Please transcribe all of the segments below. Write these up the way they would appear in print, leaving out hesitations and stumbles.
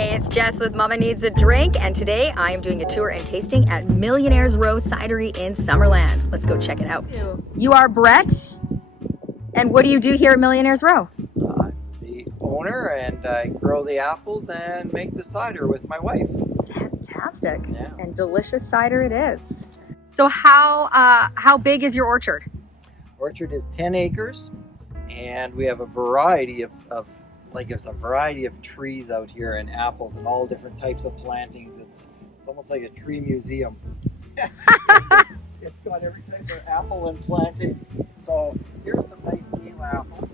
Hey, it's Jess with Mama Needs a Drink, and today I am doing a tour and tasting at Millionaire's Row Cidery in Summerland. Let's go check it out. You are Brett, and what do you do here at Millionaire's Row? I'm the owner, and I grow the apples and make the cider with my wife. Fantastic. Yeah. And delicious cider it is. So how big is your orchard? Orchard is 10 acres, and we have a variety of trees out here, and apples and all different types of plantings. It's almost like a tree museum. It's got every type of apple and planting. So here's some nice gala apples.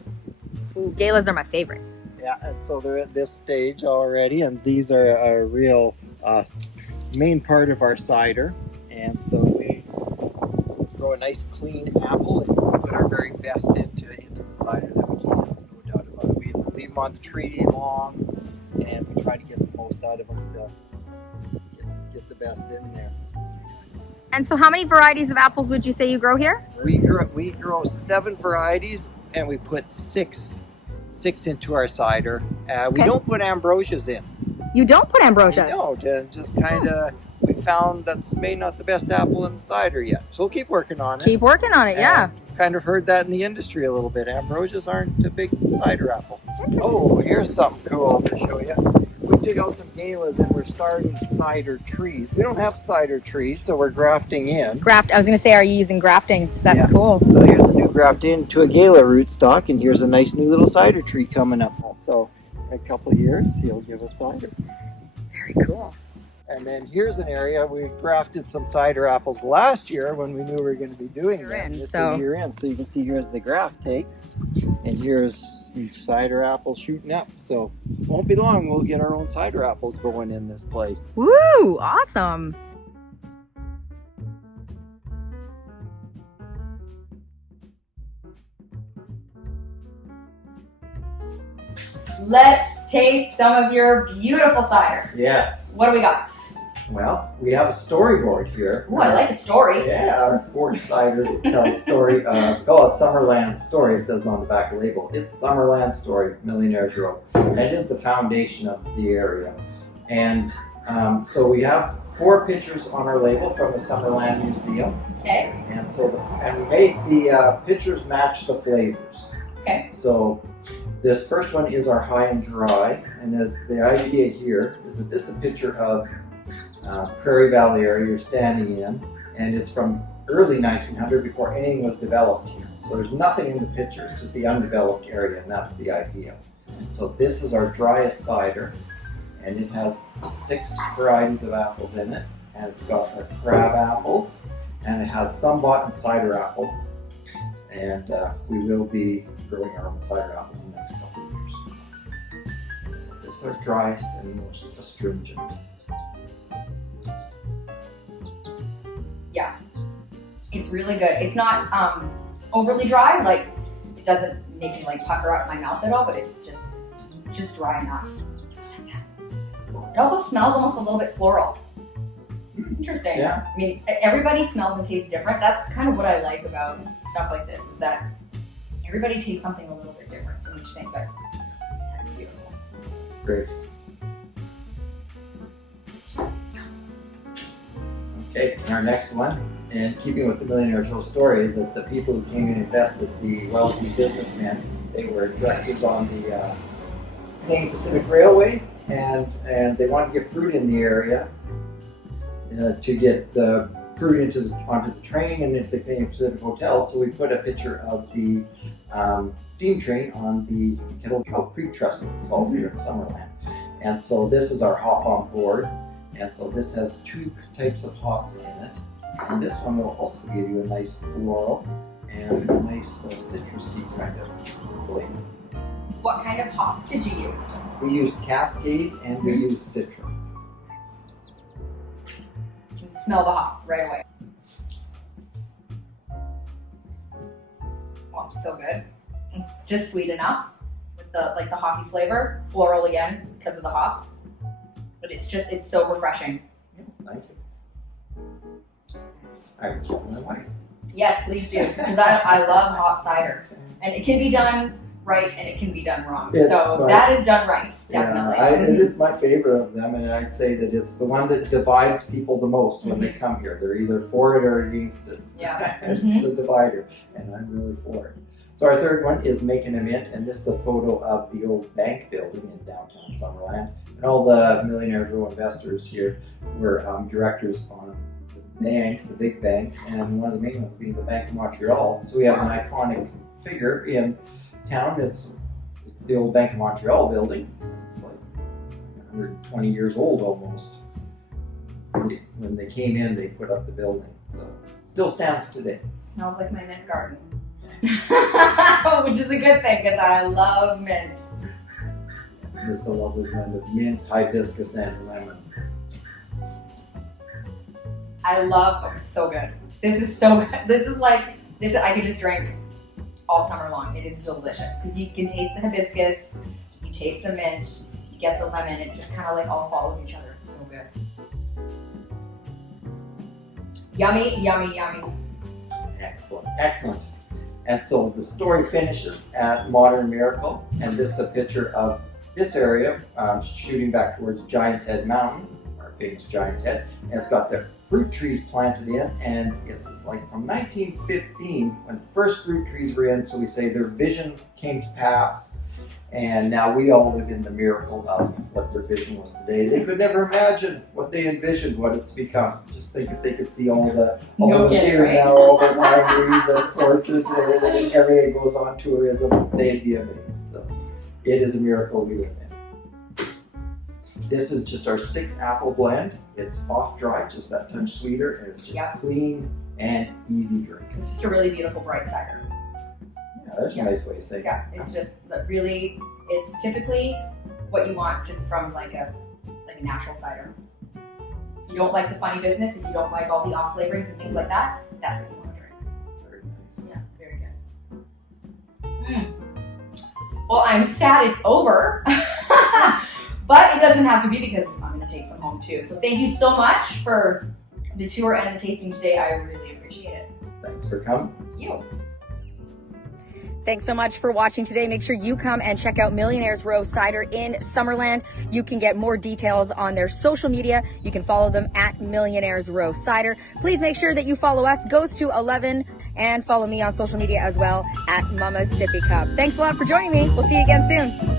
Ooh, galas are my favorite. Yeah, and so they're at this stage already, and these are a real main part of our cider. And so we grow a nice clean apple and put our very best into the cider that we can, no doubt about it. We leave them on the tree long, and we try to get the most out of them to get the best in there. And so how many varieties of apples would you say you grow here? We grow 7 varieties, and we put six into our cider. We don't put ambrosias in. You don't put ambrosias? No, just kind of, we found that's maybe not the best apple in the cider yet. So we'll keep working on it. Keep working on it, yeah. Kind of heard that in the industry a little bit. Ambrosias aren't a big cider apple. Oh, here's something cool to show you. We dig out some galas and we're starting cider trees. We don't have cider trees, so we're grafting in. I was going to say, are you using grafting? So that's cool. So here's a new graft into a gala rootstock, and here's a nice new little cider tree coming up. So in a couple of years, he'll give us cider. Very cool. And then here's an area we grafted some cider apples last year when we knew we were going to be doing this. It's a year in. So you can see here's the graft take, and here's some cider apples shooting up. So it won't be long, we'll get our own cider apples going in this place. Woo! Awesome. Let's taste some of your beautiful ciders. Yes. What do we got? Well, we have a storyboard here. Ooh, I like a story. Yeah, our 4 ciders that tell a story. Call it Summerland Story, it says on the back label. It's Summerland Story, Millionaire's Row. And it is the foundation of the area. And so we have 4 pictures on our label from the Summerland Museum. Okay. And so we made the pictures match the flavors. Okay. So this first one is our high and dry, and the idea here is that this is a picture of Prairie Valley area you're standing in, and it's from early 1900, before anything was developed here. So there's nothing in the picture, it's just the undeveloped area, and that's the idea. So this is our driest cider, and it has 6 varieties of apples in it, and it's got our crab apples, and it has some bought in cider apple, and we will be growing our own cider apples in the next couple of years. So this is our driest and most astringent. Yeah, it's really good. It's not overly dry, like it doesn't make me like pucker up my mouth at all, but it's just dry enough. It also smells almost a little bit floral. Interesting. Yeah. I mean, everybody smells and tastes different. That's kind of what I like about stuff like this, is that everybody tastes something a little bit different in each thing, but that's beautiful. It's great. Okay, and our next one, and keeping with the Millionaire's Row story, is that the people who came and invested, the wealthy businessmen, they were executives on the Canadian Pacific Railway, and they wanted to get fruit in the area to get the fruit onto the train and into the Canadian Pacific Hotel. So we put a picture of the steam train on the Kettle Creek Trestle, it's called here in Summerland. And so this is our hop on board. And so this has 2 types of hops in it. And this one will also give you a nice floral and a nice citrusy kind of flavor. What kind of hops did you use? We used Cascade and we used Citra. Nice. You can smell the hops right away. Oh, so good. It's just sweet enough with the hoppy flavor, floral again because of the hops. But it's so refreshing. Thank you. I can tell my wife. Yes, please do, because I love hot cider. And it can be done right and it can be done wrong. It's So like- that is done right, definitely. Yeah, it is my favorite of them, and I'd say that it's the one that divides people the most when they come here. They're either for it or against it. Yeah. It's the divider, and I'm really for it. So our third one is Making a Mint, and this is a photo of the old bank building in downtown Summerland. And all the Millionaires Row investors here were directors on the banks, the big banks, and one of the main ones being the Bank of Montreal. So we have an iconic figure in town. It's the old Bank of Montreal building. It's like 120 years old almost. When they came in, they put up the building. So it still stands today. Smells like my mint garden. Which is a good thing because I love mint. This is a lovely blend of mint, hibiscus, and lemon. I love, it's so good. This is so good. This is I could just drink all summer long. It is delicious because you can taste the hibiscus, you taste the mint, you get the lemon. It just kind of like all follows each other. It's so good. Yummy, yummy, yummy. Excellent, excellent. And so the story finishes at Modern Miracle, and this is a picture of this area shooting back towards Giant's Head Mountain, our famous Giant's Head, and it's got the fruit trees planted in, and it's like from 1915 when the first fruit trees were in, so we say their vision came to pass, and now we all live in the miracle of what their vision was today. They could never imagine what they envisioned, what it's become. Just think if they could see all the kidding, right? now, all the wineries and orchards and everything, and everything goes on tourism, they'd be amazed. So it is a miracle we live in. This is just our 6 apple blend. It's off dry, just that touch sweeter, and it's just clean and easy drink. It's just a really beautiful bright cider. Yeah, there's a nice way to say it. Yeah, it's just really, it's typically what you want just from like a natural cider. If you don't like the funny business, if you don't like all the off flavorings and things like that, that's what you want to drink. Very nice. Yeah, very good. Well, I'm sad it's over, but it doesn't have to be because I'm going to take some home too. So thank you so much for the tour and the tasting today. I really appreciate it. Thanks for coming. Thank you. Thanks so much for watching today. Make sure you come and check out Millionaires Row Cider in Summerland. You can get more details on their social media. You can follow them at Millionaires Row Cider. Please make sure that you follow us, Goes to 11, and follow me on social media as well at Mama's Sippy Cup. Thanks a lot for joining me. We'll see you again soon.